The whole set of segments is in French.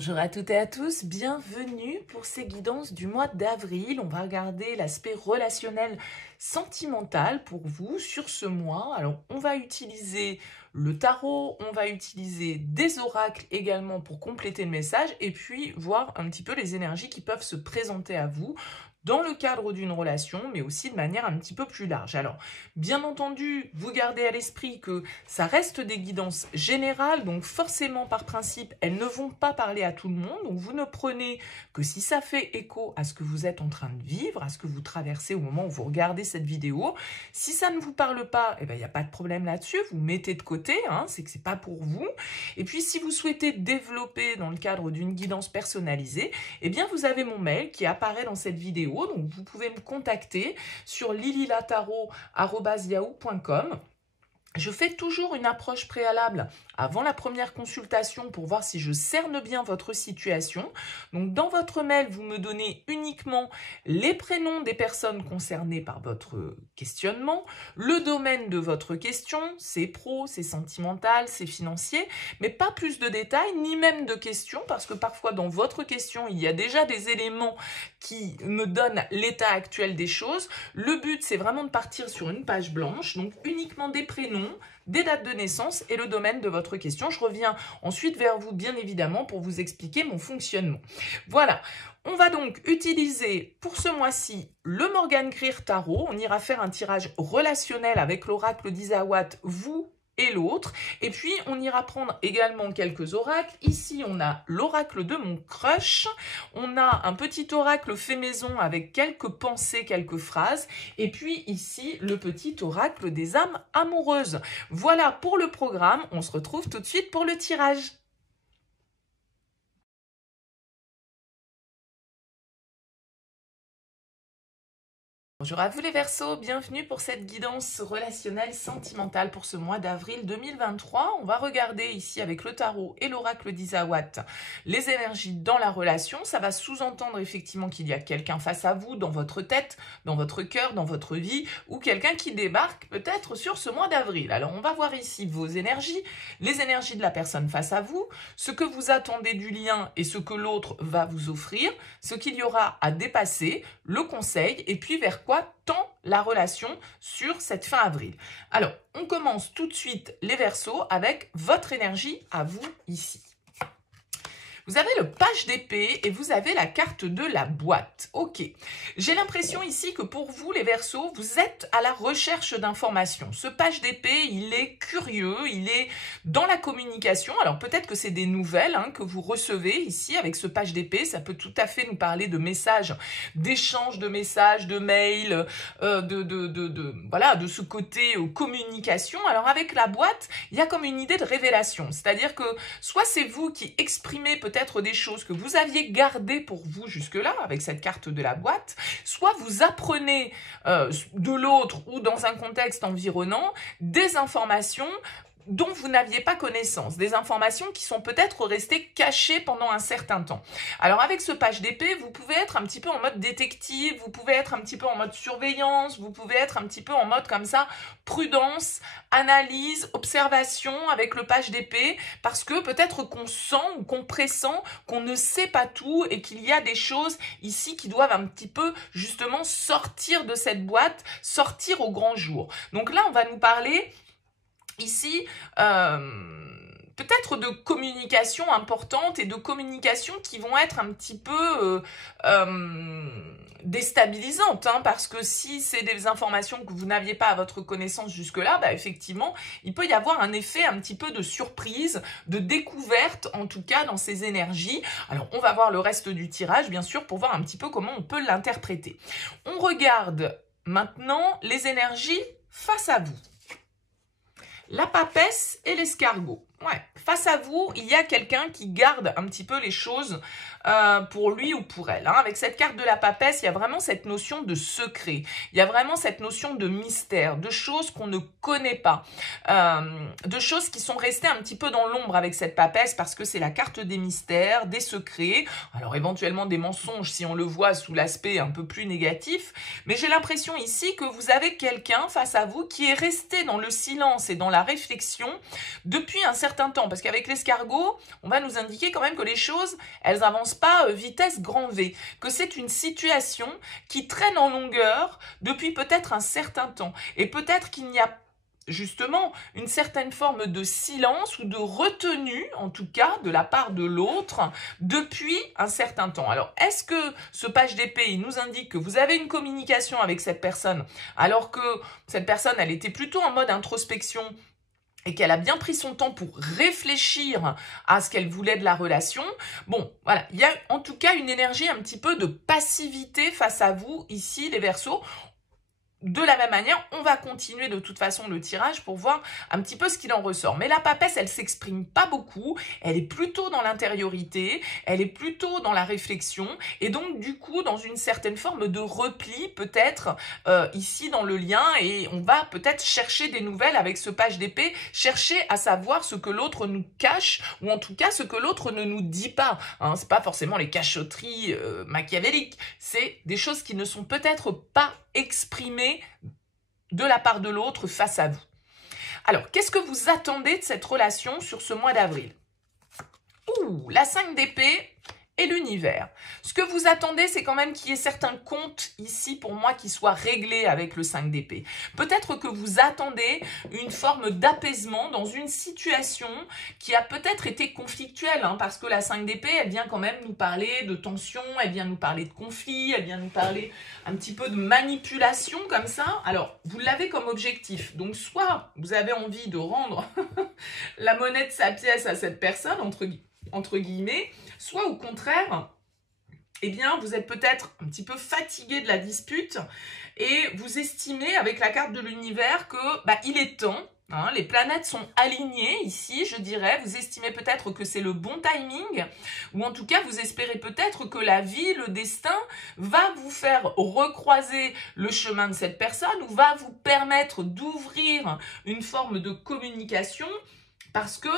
Bonjour à toutes et à tous, bienvenue pour ces guidances du mois d'avril. On va regarder l'aspect relationnel sentimental pour vous sur ce mois. Alors, on va utiliser le tarot, on va utiliser des oracles également pour compléter le message et puis voir un petit peu les énergies qui peuvent se présenter à vous dans le cadre d'une relation, mais aussi de manière un petit peu plus large. Alors, bien entendu, vous gardez à l'esprit que ça reste des guidances générales, donc forcément, par principe, elles ne vont pas parler à tout le monde, donc vous ne prenez que si ça fait écho à ce que vous êtes en train de vivre, à ce que vous traversez au moment où vous regardez cette vidéo. Si ça ne vous parle pas, eh ben, il n'y a pas de problème là-dessus, vous mettez de côté, c'est que c'est pas pour vous. Et puis, si vous souhaitez développer dans le cadre d'une guidance personnalisée, eh bien, vous avez mon mail qui apparaît dans cette vidéo. Donc, vous pouvez me contacter sur lililataro@yahoo.com. Je fais toujours une approche préalable avant la première consultation pour voir si je cerne bien votre situation. Donc, dans votre mail, vous me donnez uniquement les prénoms des personnes concernées par votre questionnement, le domaine de votre question, c'est pro, c'est sentimental, c'est financier, mais pas plus de détails, ni même de questions, parce que parfois, dans votre question, il y a déjà des éléments qui me donnent l'état actuel des choses. Le but, c'est vraiment de partir sur une page blanche, donc uniquement des prénoms, des dates de naissance et le domaine de votre question. Je reviens ensuite vers vous, bien évidemment, pour vous expliquer mon fonctionnement. Voilà, on va donc utiliser pour ce mois-ci le Morgan Greer Tarot. On ira faire un tirage relationnel avec l'oracle d'Isawat, vous et l'autre. Et puis, on ira prendre également quelques oracles. Ici, on a l'oracle de mon crush. On a un petit oracle fait maison avec quelques pensées, quelques phrases. Et puis, ici, le petit oracle des âmes amoureuses. Voilà pour le programme. On se retrouve tout de suite pour le tirage. Bonjour à vous les Verseaux, bienvenue pour cette guidance relationnelle sentimentale pour ce mois d'avril 2023. On va regarder ici avec le tarot et l'oracle d'Isawat les énergies dans la relation. Ça va sous-entendre effectivement qu'il y a quelqu'un face à vous, dans votre tête, dans votre cœur, dans votre vie, ou quelqu'un qui débarque peut-être sur ce mois d'avril. Alors on va voir ici vos énergies, les énergies de la personne face à vous, ce que vous attendez du lien et ce que l'autre va vous offrir, ce qu'il y aura à dépasser, le conseil, et puis vers quoi tend la relation sur cette fin avril. Alors, on commence tout de suite les Verseaux avec votre énergie à vous ici. Vous avez le page d'épée et vous avez la carte de la boîte. Ok. J'ai l'impression ici que pour vous, les Verseaux, vous êtes à la recherche d'informations. Ce page d'épée, il est curieux, il est dans la communication. Alors peut-être que c'est des nouvelles que vous recevez ici avec ce page d'épée. Ça peut tout à fait nous parler de messages, d'échanges de messages, de mails, voilà, de ce côté communication. Alors avec la boîte, il y a comme une idée de révélation. C'est-à-dire que soit c'est vous qui exprimez peut-être des choses que vous aviez gardées pour vous jusque-là, avec cette carte de la boîte, soit vous apprenez de l'autre ou dans un contexte environnant des informations dont vous n'aviez pas connaissance, des informations qui sont peut-être restées cachées pendant un certain temps. Alors avec ce page d'épée, vous pouvez être un petit peu en mode détective, vous pouvez être un petit peu en mode surveillance, vous pouvez être un petit peu en mode comme ça, prudence, analyse, observation avec le page d'épée, parce que peut-être qu'on sent ou qu'on pressent qu'on ne sait pas tout et qu'il y a des choses ici qui doivent un petit peu justement sortir de cette boîte, sortir au grand jour. Donc là, on va nous parler ici, peut-être de communication importante et de communication qui vont être un petit peu déstabilisantes, parce que si c'est des informations que vous n'aviez pas à votre connaissance jusque-là, effectivement, il peut y avoir un effet un petit peu de surprise, de découverte, en tout cas, dans ces énergies. Alors, on va voir le reste du tirage, bien sûr, pour voir un petit peu comment on peut l'interpréter. On regarde maintenant les énergies face à vous. La papesse et l'escargot. Ouais, face à vous, il y a quelqu'un qui garde un petit peu les choses pour lui ou pour elle. Avec cette carte de la papesse, il y a vraiment cette notion de secret. Il y a vraiment cette notion de mystère, de choses qu'on ne connaît pas, de choses qui sont restées un petit peu dans l'ombre avec cette papesse parce que c'est la carte des mystères, des secrets, alors éventuellement des mensonges si on le voit sous l'aspect un peu plus négatif, mais j'ai l'impression ici que vous avez quelqu'un face à vous qui est resté dans le silence et dans la réflexion depuis un certain temps, parce Parce qu'avec l'escargot, on va nous indiquer quand même que les choses, elles n'avancent pas vitesse grand V, que c'est une situation qui traîne en longueur depuis peut-être un certain temps. Et peut-être qu'il n'y a justement une certaine forme de silence ou de retenue, en tout cas, de la part de l'autre depuis un certain temps. Alors, est-ce que ce page d'épée, il nous indique que vous avez une communication avec cette personne, alors que cette personne, elle était plutôt en mode introspection et qu'elle a bien pris son temps pour réfléchir à ce qu'elle voulait de la relation? Bon, voilà, il y a en tout cas une énergie un petit peu de passivité face à vous, ici, les Verseaux. De la même manière, on va continuer de toute façon le tirage pour voir un petit peu ce qu'il en ressort. Mais la papesse, elle s'exprime pas beaucoup, elle est plutôt dans l'intériorité, elle est plutôt dans la réflexion, et donc du coup dans une certaine forme de repli peut-être ici dans le lien, et on va peut-être chercher des nouvelles avec ce page d'épée, chercher à savoir ce que l'autre nous cache, ou en tout cas ce que l'autre ne nous dit pas. Hein, c'est pas forcément les cachotteries machiavéliques, c'est des choses qui ne sont peut-être pas exprimé de la part de l'autre face à vous. Alors, qu'est-ce que vous attendez de cette relation sur ce mois d'avril? La 5 d'épée et l'univers. Ce que vous attendez, c'est quand même qu'il y ait certains comptes ici, pour moi, qui soient réglés avec le 5 d'épée. Peut-être que vous attendez une forme d'apaisement dans une situation qui a peut-être été conflictuelle, hein, parce que la 5 d'épée, elle vient quand même nous parler de tension, elle vient nous parler de conflit, elle vient nous parler un petit peu de manipulation comme ça. Alors, vous l'avez comme objectif. Donc, soit vous avez envie de rendre la monnaie de sa pièce à cette personne, entre guillemets, soit au contraire, eh bien, vous êtes peut-être un petit peu fatigué de la dispute et vous estimez avec la carte de l'univers que il est temps, hein, les planètes sont alignées ici, je dirais, vous estimez peut-être que c'est le bon timing, ou en tout cas, vous espérez peut-être que la vie, le destin, va vous faire recroiser le chemin de cette personne ou va vous permettre d'ouvrir une forme de communication parce que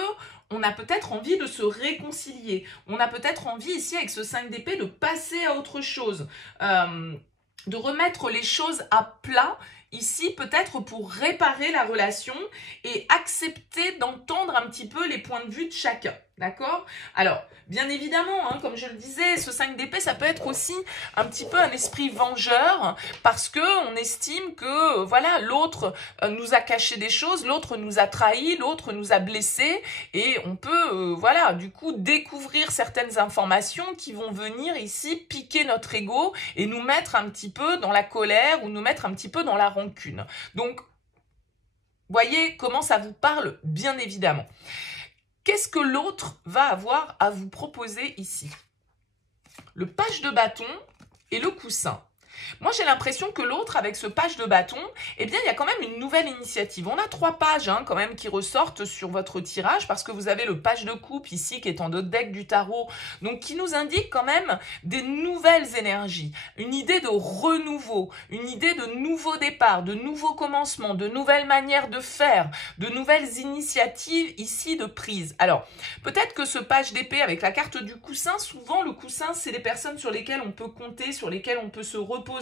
on a peut-être envie de se réconcilier. On a peut-être envie ici, avec ce 5 d'épée, de passer à autre chose. De remettre les choses à plat, ici, peut-être pour réparer la relation et accepter d'entendre un petit peu les points de vue de chacun. D'accord? Alors, bien évidemment, hein, comme je le disais, ce 5 d'épée, ça peut être aussi un petit peu un esprit vengeur parce que on estime que voilà, l'autre nous a caché des choses, l'autre nous a trahis, l'autre nous a blessés et on peut voilà, du coup découvrir certaines informations qui vont venir ici piquer notre ego et nous mettre un petit peu dans la colère ou nous mettre un petit peu dans la rancune. Donc, voyez comment ça vous parle, bien évidemment. Qu'est-ce que l'autre va avoir à vous proposer ici? Le page de bâton et le coussin. Moi, j'ai l'impression que l'autre, avec ce page de bâton, eh bien, il y a quand même une nouvelle initiative. On a 3 pages, hein, quand même, qui ressortent sur votre tirage, parce que vous avez le page de coupe ici, qui est en d'autres deck du tarot, donc qui nous indique quand même des nouvelles énergies, une idée de renouveau, une idée de nouveau départ, de nouveaux commencements, de nouvelles manières de faire, de nouvelles initiatives ici de prise. Alors, peut-être que ce page d'épée avec la carte du coussin, souvent, le coussin, c'est des personnes sur lesquelles on peut compter, sur lesquelles on peut se reposer.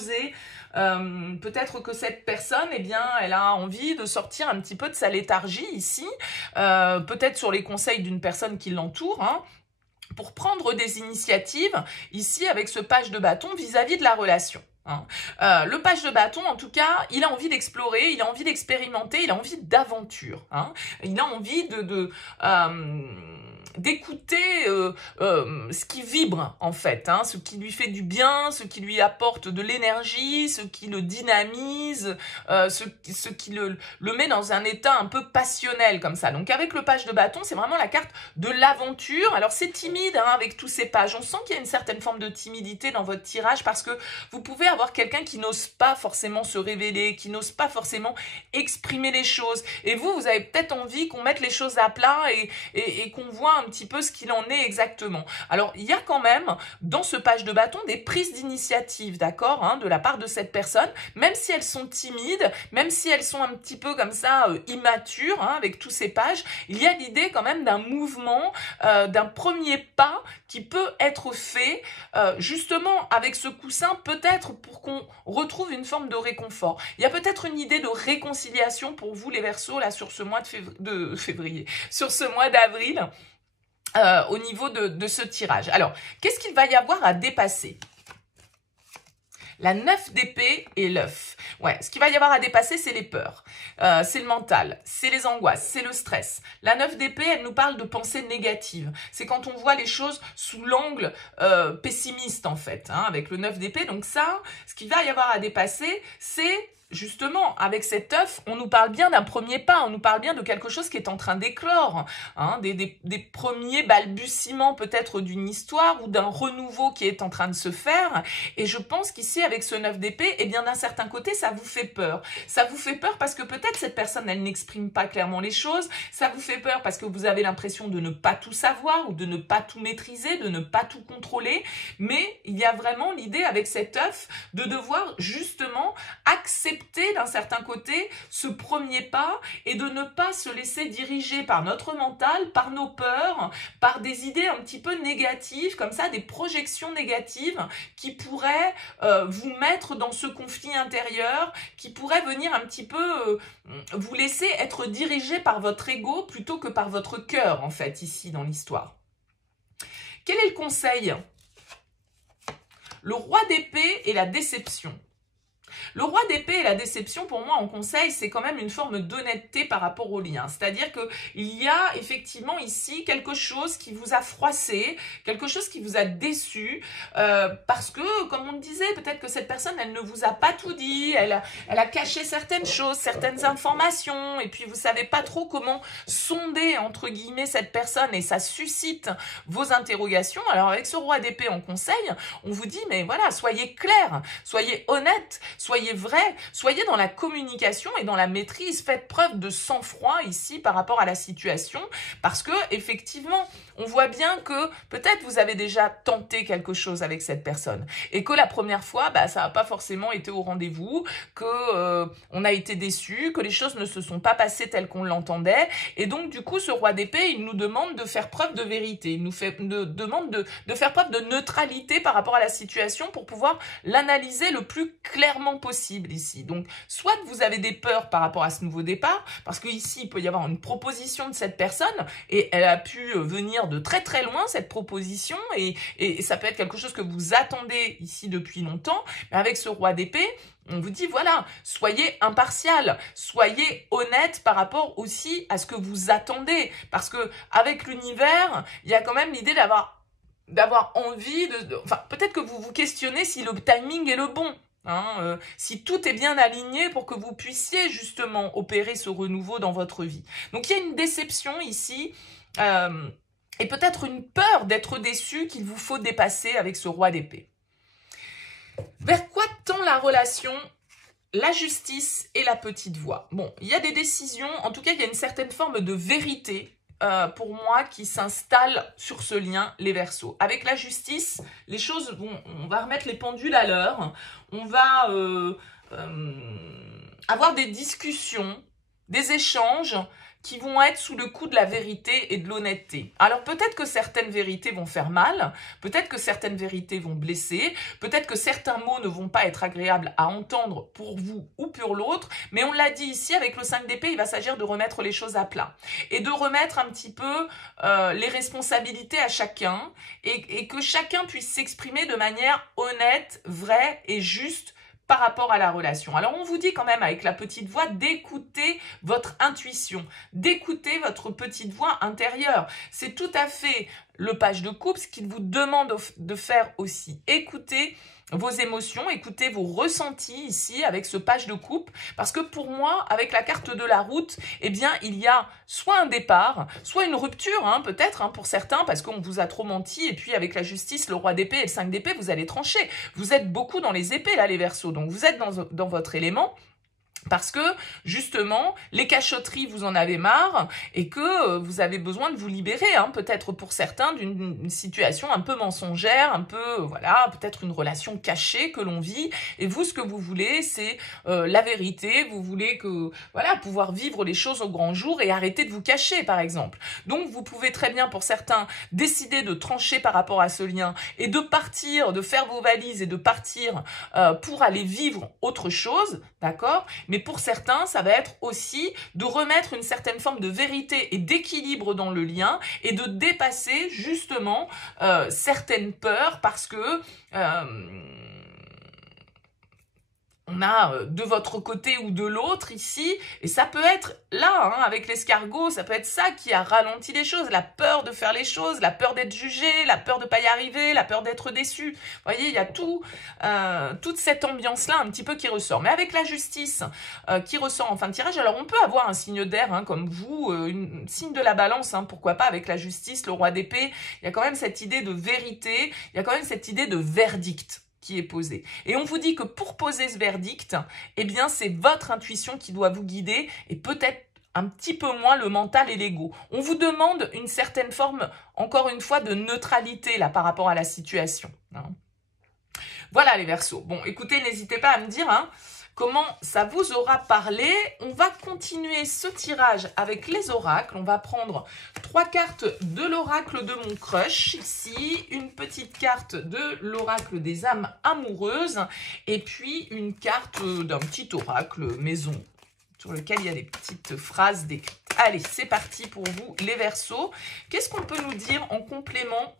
Peut-être que cette personne, eh bien, elle a envie de sortir un petit peu de sa léthargie ici, peut-être sur les conseils d'une personne qui l'entoure, hein, pour prendre des initiatives ici avec ce page de bâton vis-à-vis de la relation. Hein. Le page de bâton, en tout cas, il a envie d'explorer, il a envie d'expérimenter, il a envie d'aventure. Hein. Il a envie d'écouter ce qui vibre en fait, hein, ce qui lui fait du bien, ce qui lui apporte de l'énergie, ce qui le dynamise, ce qui le met dans un état un peu passionnel comme ça. Donc avec le page de bâton, c'est vraiment la carte de l'aventure. Alors c'est timide, hein, avec tous ces pages, on sent qu'il y a une certaine forme de timidité dans votre tirage parce que vous pouvez avoir quelqu'un qui n'ose pas forcément se révéler, qui n'ose pas forcément exprimer les choses, et vous avez peut-être envie qu'on mette les choses à plat et qu'on voit voit un petit peu ce qu'il en est exactement. Alors, il y a quand même, dans ce page de bâton, des prises d'initiative, d'accord, hein, de la part de cette personne, même si elles sont timides, même si elles sont un petit peu comme ça, immatures, hein, avec tous ces pages, il y a l'idée quand même d'un mouvement, d'un premier pas qui peut être fait, justement, avec ce coussin, peut-être pour qu'on retrouve une forme de réconfort. Il y a peut-être une idée de réconciliation pour vous, les Verseaux, là, sur ce mois de février, sur ce mois d'avril, au niveau de ce tirage. Alors, qu'est-ce qu'il va y avoir à dépasser ? La 9 d'épée et l'œuf. Ouais, ce qu'il va y avoir à dépasser, c'est les peurs, c'est le mental, c'est les angoisses, c'est le stress. La 9 d'épée, elle nous parle de pensée négative. C'est quand on voit les choses sous l'angle pessimiste, en fait, hein, avec le 9 d'épée. Donc ça, ce qu'il va y avoir à dépasser, c'est... Justement, avec cet œuf, on nous parle bien d'un premier pas, on nous parle bien de quelque chose qui est en train d'éclore, hein, des premiers balbutiements peut-être d'une histoire ou d'un renouveau qui est en train de se faire. Et je pense qu'ici, avec ce 9 d'épée, eh bien d'un certain côté, ça vous fait peur. Ça vous fait peur parce que peut-être cette personne, elle n'exprime pas clairement les choses. Ça vous fait peur parce que vous avez l'impression de ne pas tout savoir ou de ne pas tout maîtriser, de ne pas tout contrôler. Mais il y a vraiment l'idée avec cet œuf de devoir justement accepter d'un certain côté ce premier pas et de ne pas se laisser diriger par notre mental, par nos peurs, par des idées un petit peu négatives, comme ça, des projections négatives qui pourraient vous mettre dans ce conflit intérieur, qui pourraient venir un petit peu vous laisser être dirigé par votre ego plutôt que par votre cœur, en fait, ici dans l'histoire. Quel est le conseil ? Le roi d'épée et la déception. Le roi d'épée et la déception, pour moi, en conseil, c'est quand même une forme d'honnêteté par rapport au lien. C'est-à-dire qu'il y a effectivement ici quelque chose qui vous a froissé, quelque chose qui vous a déçu, parce que, comme on le disait, peut-être que cette personne, elle ne vous a pas tout dit, elle a caché certaines choses, certaines informations, et puis vous savez pas trop comment sonder, entre guillemets, cette personne, et ça suscite vos interrogations. Alors, avec ce roi d'épée en conseil, on vous dit, mais voilà, soyez clair, soyez honnête, soyez vrai, soyez dans la communication et dans la maîtrise, faites preuve de sang-froid ici par rapport à la situation, parce que effectivement, on voit bien que peut-être vous avez déjà tenté quelque chose avec cette personne et que la première fois, bah, ça n'a pas forcément été au rendez-vous, que on a été déçu, que les choses ne se sont pas passées telles qu'on l'entendait, et donc du coup, ce roi d'épée, il nous demande de faire preuve de vérité, il nous demande de faire preuve de neutralité par rapport à la situation pour pouvoir l'analyser le plus clairement possible ici. Donc, soit vous avez des peurs par rapport à ce nouveau départ, parce qu'ici, il peut y avoir une proposition de cette personne, et elle a pu venir de très très loin, cette proposition, et ça peut être quelque chose que vous attendez ici depuis longtemps, mais avec ce roi d'épée, on vous dit, voilà, soyez impartial, soyez honnête par rapport aussi à ce que vous attendez, parce que avec l'univers, il y a quand même l'idée d'avoir envie enfin, peut-être que vous vous questionnez si le timing est le bon. Hein, si tout est bien aligné pour que vous puissiez justement opérer ce renouveau dans votre vie. Donc il y a une déception ici et peut-être une peur d'être déçu qu'il vous faut dépasser avec ce roi d'épée. Vers quoi tend la relation ? La justice et la petite voix. Bon, il y a des décisions, en tout cas il y a une certaine forme de vérité pour moi qui s'installe sur ce lien, les Verseaux. Avec la justice, les choses vont, on va remettre les pendules à l'heure, on va avoir des discussions, des échanges qui vont être sous le coup de la vérité et de l'honnêteté. Alors peut-être que certaines vérités vont faire mal, peut-être que certaines vérités vont blesser, peut-être que certains mots ne vont pas être agréables à entendre pour vous ou pour l'autre, mais on l'a dit ici, avec le 5 d'épée, il va s'agir de remettre les choses à plat et de remettre un petit peu les responsabilités à chacun et que chacun puisse s'exprimer de manière honnête, vraie et juste par rapport à la relation. Alors on vous dit quand même avec la petite voix d'écouter votre intuition, d'écouter votre petite voix intérieure. C'est tout à fait le page de coupe, ce qu'il vous demande de faire aussi. Écoutez vos émotions, écoutez vos ressentis ici avec ce page de coupe, parce que pour moi, avec la carte de la route, eh bien, il y a soit un départ, soit une rupture, hein, peut-être, hein, pour certains, parce qu'on vous a trop menti, et puis avec la justice, le roi d'épée et le 5 d'épée, vous allez trancher. Vous êtes beaucoup dans les épées, là, les Verseaux, donc vous êtes dans votre élément. Parce que, justement, les cachotteries, vous en avez marre et que vous avez besoin de vous libérer, hein, peut-être pour certains, d'une situation un peu mensongère, un peu, voilà, peut-être une relation cachée que l'on vit. Et vous, ce que vous voulez, c'est la vérité. Vous voulez que, voilà, pouvoir vivre les choses au grand jour et arrêter de vous cacher, par exemple. Donc, vous pouvez très bien, pour certains, décider de trancher par rapport à ce lien et de partir, de faire vos valises et de partir pour aller vivre autre chose, d'accord ? Mais pour certains, ça va être aussi de remettre une certaine forme de vérité et d'équilibre dans le lien et de dépasser justement certaines peurs parce que on a de votre côté ou de l'autre ici, et ça peut être là, hein, avec l'escargot, ça peut être ça qui a ralenti les choses, la peur de faire les choses, la peur d'être jugé, la peur de pas y arriver, la peur d'être déçu. Vous voyez, il y a toute cette ambiance-là un petit peu qui ressort. Mais avec la justice qui ressort en fin de tirage, alors on peut avoir un signe d'air, hein, comme vous, un signe de la balance, hein, pourquoi pas, avec la justice, le roi d'épée, il y a quand même cette idée de vérité, il y a quand même cette idée de verdict qui est posé. Et on vous dit que pour poser ce verdict, eh bien, c'est votre intuition qui doit vous guider et peut-être un petit peu moins le mental et l'ego. On vous demande une certaine forme, encore une fois, de neutralité là par rapport à la situation. Hein. Voilà les Verseaux. Bon, écoutez, n'hésitez pas à me dire comment ça vous aura parlé. On va continuer ce tirage avec les oracles. On va prendre 3 cartes de l'oracle de mon crush ici, une petite carte de l'oracle des âmes amoureuses et puis une carte d'un petit oracle maison sur lequel il y a des petites phrases décrites. Allez, c'est parti pour vous les Verseaux. Qu'est-ce qu'on peut nous dire en complément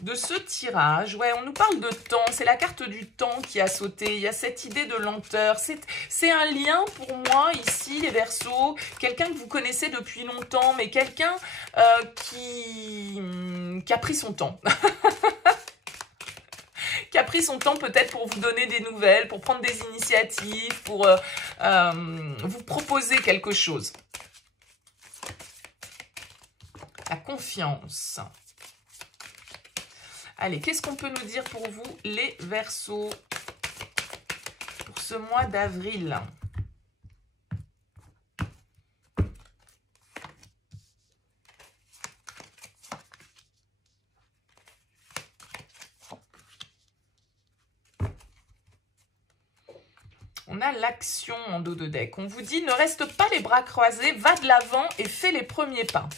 de ce tirage? Ouais, on nous parle de temps, c'est la carte du temps qui a sauté, il y a cette idée de lenteur, c'est un lien pour moi ici, les Verseaux, quelqu'un que vous connaissez depuis longtemps, mais quelqu'un qui a pris son temps. Qui a pris son temps peut-être pour vous donner des nouvelles, pour prendre des initiatives, pour vous proposer quelque chose. La confiance. Allez, qu'est-ce qu'on peut nous dire pour vous, les Verseaux, pour ce mois d'avril? On a l'action en dos de deck. On vous dit, ne reste pas les bras croisés, va de l'avant et fais les premiers pas.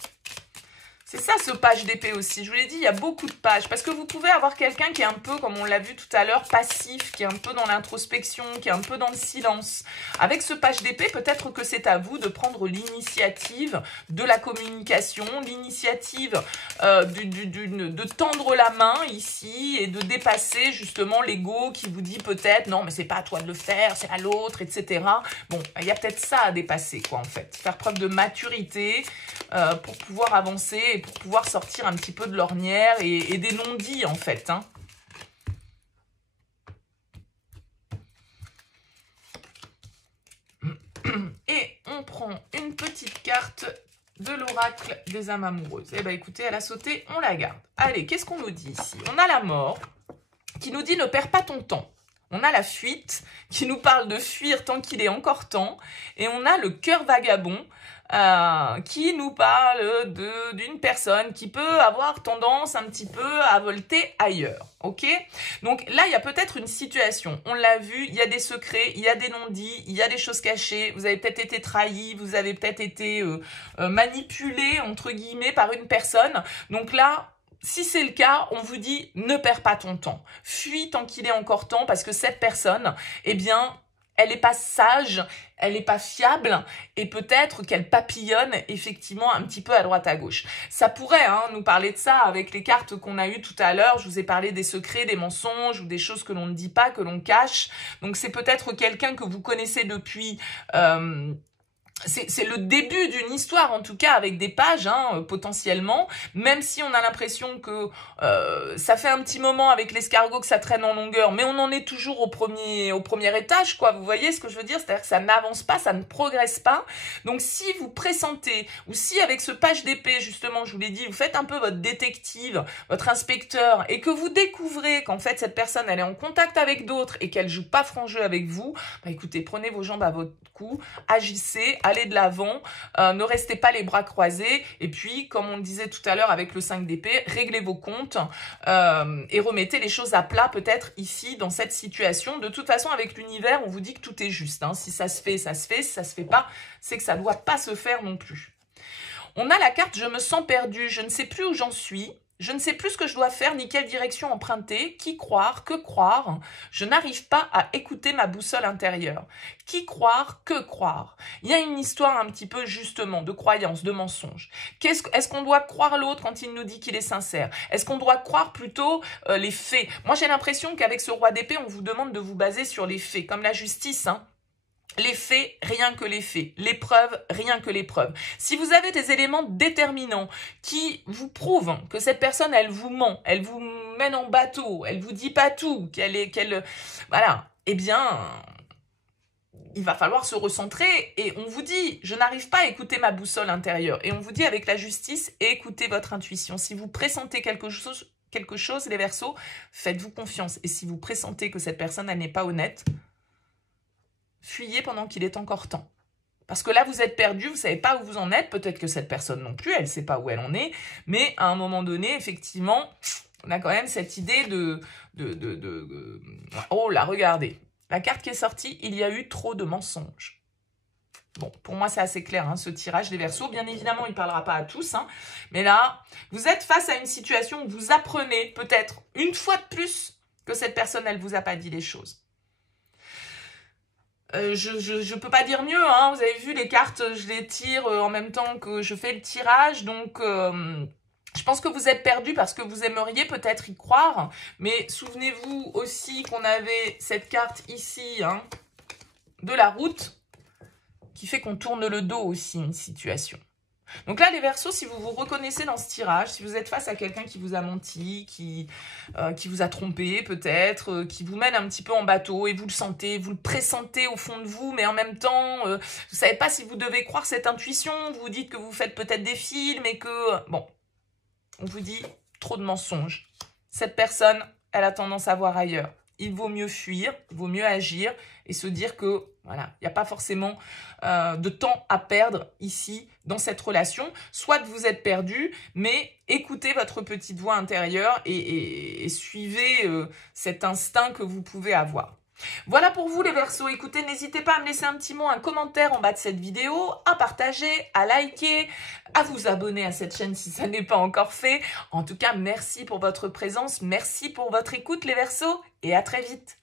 C'est ça ce page d'épée aussi. Je vous l'ai dit, il y a beaucoup de pages. Parce que vous pouvez avoir quelqu'un qui est un peu, comme on l'a vu tout à l'heure, passif, qui est un peu dans l'introspection, qui est un peu dans le silence. Avec ce page d'épée, peut-être que c'est à vous de prendre l'initiative de la communication, l'initiative de tendre la main ici et de dépasser justement l'ego qui vous dit peut-être, non mais c'est pas à toi de le faire, c'est à l'autre, etc. Bon, il y a peut-être ça à dépasser quoi en fait. Faire preuve de maturité pour pouvoir avancer et pour pouvoir sortir un petit peu de l'ornière et des non-dits en fait. Hein. Et on prend une petite carte de l'oracle des âmes amoureuses. Eh bien écoutez, elle a sauté, on la garde. Allez, qu'est-ce qu'on nous dit ici? On a la mort qui nous dit ne perds pas ton temps. On a la fuite qui nous parle de fuir tant qu'il est encore temps. Et on a le cœur vagabond qui nous parle d'une personne qui peut avoir tendance un petit peu à volter ailleurs. Ok? Donc là, il y a peut-être une situation. On l'a vu, il y a des secrets, il y a des non-dits, il y a des choses cachées. Vous avez peut-être été trahi, vous avez peut-être été manipulé, entre guillemets, par une personne. Donc là, si c'est le cas, on vous dit ne perds pas ton temps. Fuis tant qu'il est encore temps parce que cette personne, eh bien, elle n'est pas sage, elle n'est pas fiable et peut-être qu'elle papillonne effectivement un petit peu à droite à gauche. Ça pourrait nous parler de ça avec les cartes qu'on a eues tout à l'heure. Je vous ai parlé des secrets, des mensonges ou des choses que l'on ne dit pas, que l'on cache. Donc c'est peut-être quelqu'un que vous connaissez depuis c'est le début d'une histoire, en tout cas, avec des pages, hein, potentiellement, même si on a l'impression que ça fait un petit moment avec l'escargot que ça traîne en longueur, mais on en est toujours au premier étage, quoi. Vous voyez ce que je veux dire? C'est-à-dire que ça n'avance pas, ça ne progresse pas. Donc, si vous pressentez, ou si avec ce page d'épée, justement, je vous l'ai dit, vous faites un peu votre détective, votre inspecteur, et que vous découvrez qu'en fait, cette personne, elle est en contact avec d'autres et qu'elle joue pas franc jeu avec vous, bah écoutez, prenez vos jambes à votre cou, agissez, allez de l'avant, ne restez pas les bras croisés, et puis, comme on le disait tout à l'heure avec le 5 d'épée, réglez vos comptes et remettez les choses à plat peut-être ici, dans cette situation. De toute façon, avec l'univers, on vous dit que tout est juste. Hein. Si ça se fait, ça se fait. Si ça se fait pas, c'est que ça ne doit pas se faire non plus. On a la carte « Je me sens perdu, je ne sais plus où j'en suis ». Je ne sais plus ce que je dois faire ni quelle direction emprunter, qui croire, que croire. Je n'arrive pas à écouter ma boussole intérieure. Qui croire, que croire. Il y a une histoire un petit peu justement de croyance, de mensonge. Est-ce qu'on doit croire l'autre quand il nous dit qu'il est sincère? Est-ce qu'on doit croire plutôt les faits? Moi j'ai l'impression qu'avec ce roi d'épée, on vous demande de vous baser sur les faits, comme la justice, hein. Les faits, rien que les faits. Les preuves, rien que les preuves. Si vous avez des éléments déterminants qui vous prouvent que cette personne, elle vous ment, elle vous mène en bateau, elle vous dit pas tout, voilà, eh bien, il va falloir se recentrer et on vous dit, je n'arrive pas à écouter ma boussole intérieure. Et on vous dit avec la justice, écoutez votre intuition. Si vous pressentez quelque chose, les Verseaux, faites-vous confiance. Et si vous pressentez que cette personne, elle n'est pas honnête, fuyez pendant qu'il est encore temps. Parce que là, vous êtes perdu, vous ne savez pas où vous en êtes. Peut-être que cette personne non plus, elle ne sait pas où elle en est. Mais à un moment donné, effectivement, on a quand même cette idée Oh là, regardez. La carte qui est sortie, il y a eu trop de mensonges. Bon, pour moi, c'est assez clair, hein, ce tirage des Verseaux. Bien évidemment, il ne parlera pas à tous. Hein, mais là, vous êtes face à une situation où vous apprenez peut-être une fois de plus que cette personne, elle ne vous a pas dit les choses. Je peux pas dire mieux, hein. Vous avez vu les cartes, je les tire en même temps que je fais le tirage, donc je pense que vous êtes perdu parce que vous aimeriez peut-être y croire, mais souvenez-vous aussi qu'on avait cette carte ici, hein, de la route, qui fait qu'on tourne le dos aussi une situation. Donc là, les Verseaux, si vous vous reconnaissez dans ce tirage, si vous êtes face à quelqu'un qui vous a menti, qui vous a trompé peut-être, qui vous mène un petit peu en bateau et vous le sentez, vous le pressentez au fond de vous, mais en même temps, vous ne savez pas si vous devez croire cette intuition, vous vous dites que vous faites peut-être des films et que, bon, on vous dit trop de mensonges. Cette personne, elle a tendance à voir ailleurs. Il vaut mieux fuir, il vaut mieux agir et se dire que, voilà, il n'y a pas forcément de temps à perdre ici, dans cette relation. Soit vous êtes perdu, mais écoutez votre petite voix intérieure et suivez cet instinct que vous pouvez avoir. Voilà pour vous les Verseaux. Écoutez, n'hésitez pas à me laisser un petit mot, un commentaire en bas de cette vidéo, à partager, à liker, à vous abonner à cette chaîne si ça n'est pas encore fait. En tout cas, merci pour votre présence, merci pour votre écoute les Verseaux et à très vite.